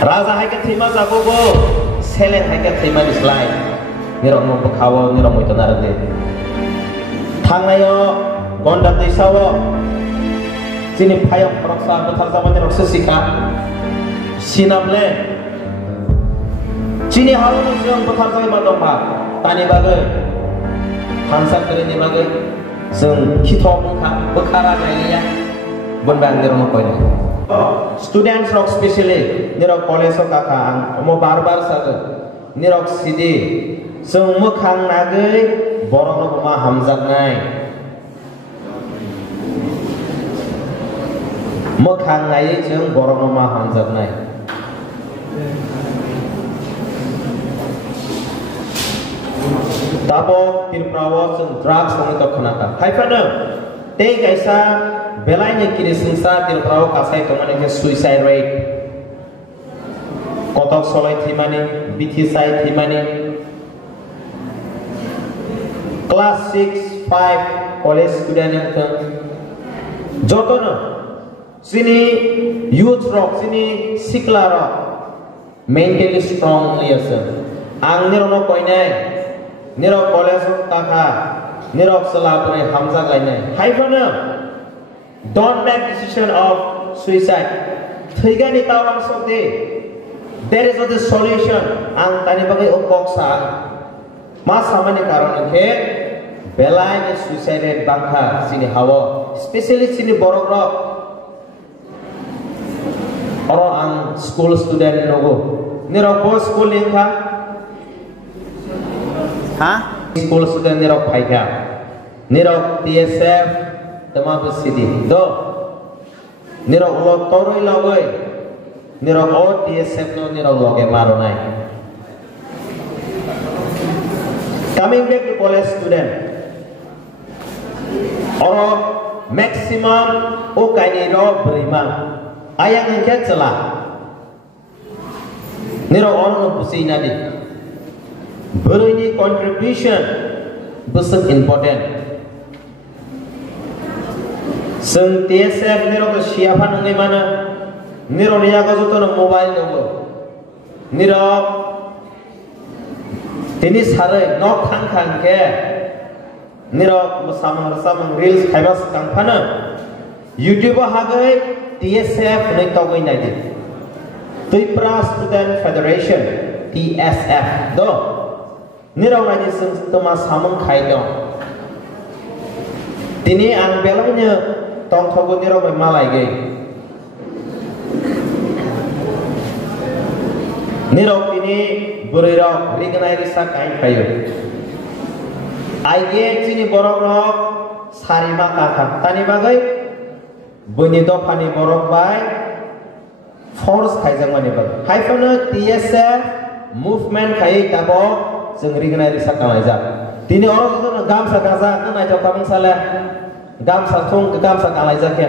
Raja hai ka thima jabogo selen hai ka thima dislai nirok mo pakawo nirok mo itonar de thangnayo gonda teisawo sini phayok proksa betar zaman nirok sesika sinamle sini halu jeng betar zaman madongpa tani bagai hansa kere ni bagai jeng kito bungka bekara naiya bonbang nirok mo koine students rock specially nirok college kaka ang mo barbar saga nirok sidi sung mukhang nagai borok ma hamzak nai mukhang nai jeng borok ma hamzak nai tabo tirprawo sung drugs sung to khonaka haifana te kaisa belai ne kiri sungsa tirprawo kasai to mane suicide rate kotok solai thimani bithsai thimani class 6 5 college student yang teng jotono sini youth rock sini sikla rock mentally strong liasan ang nirono koinai nirok college kaka nirok selapune hamzak lainai haifana don't make decision of suicide thigani tawang sokde there is a solution ang tani bagai okok sa mas samane karon ke belai ni suicide rate bangka sini hawa especially sini borok rok oro ang school student nogo nirok bo school lingka ha school student nirok phaika nirok TSF tema besidi do nirok lo toroi logoi nirok o TSF no nirok loge maronai coming back to college student oro maximum o kaini ro berima ayang engke celah nirok oro pusi nadi berini contribution besar important seng TSF nirok siapa nungai mana nirok niya ko to mobile nungo nirok tini sare nok khang ke nirok samang reels khaibas kang phana YouTube hagai TSF nei togoi nai di Tripura Student Federation TSF do nirok nai seng toma samang khai do tini ang belanya tong thogo nirok malai ge nirok ini burirok rignai risa kain kayu aige sini borok rok sarima kaka tani bagai bunyi do pani borok bai force kaijang mani bag haifana TSF movement kai tabo jeng rignai risa kalaija tini orok itu gamsa gaza kana jo kaming sala gamsa thung gamsa kalaija ke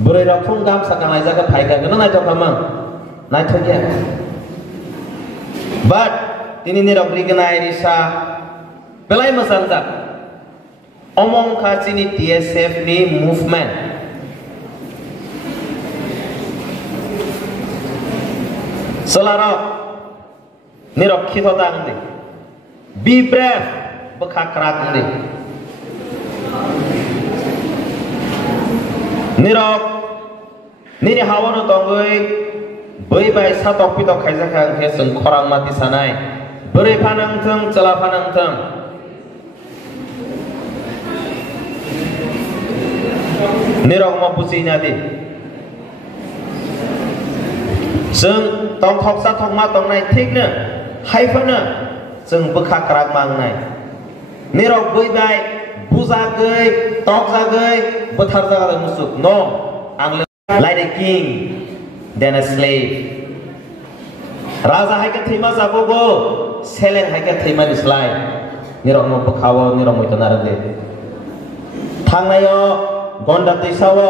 burirok thung gamsa kalaija ke phaika kana jo kamang na thogia but tini nirok rignai risa belai masanta omong ka sini TSF ni movement selarok nirok khitodang ni be brave bekhakrak ni nirok nini hawono tongoi bai bai satok pitok khaijaka ke sung khorang mati sanai bere phanang thang chala phanang thang nirok ma pusi nyadi sung tong thok sa thok ma tong nai thik na haifana sung bekha krak mang nai nirok bai bai buza gai tok za gai bathar za musuk no ang like a king than a slave raja hai ka thima jabogo selen hai ka thima dislai nirok mo pakawo nirok mo itonar de thangnayo gonda teisawo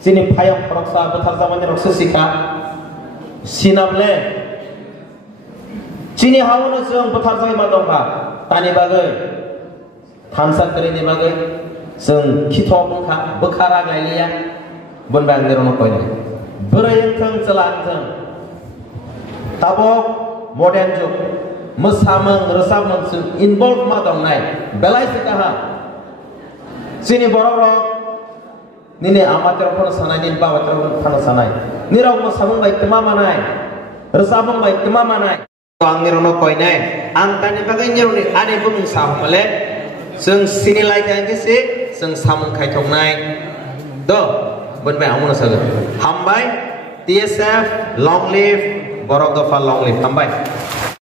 sini phayok proksa betar zaman nirok sesika sinamle sini hawono jeng betar zaman madongpa tani bagai hansa kere ni bagai jeng kito bungka bekara lailiya bonbang nirok mo koine Berayang thang celang thang. Tabok modern juk. Mesamang resabang sing involve madong nai. Belai sekaha. Sini borok nini amatir pun sanai nin bawa terus pun sanai. Nirau mesamang baik temama nai. Resabang baik temama nai. Ang nirono koi nai. Ang tani bagai nyeruni ane bung sahum male. Sing sini lai kaya kisi. Sing samung kai tong nai. Do. Buat baik amun sahaja. Hambai. TSF long live. Borok dofa long live. Hambai.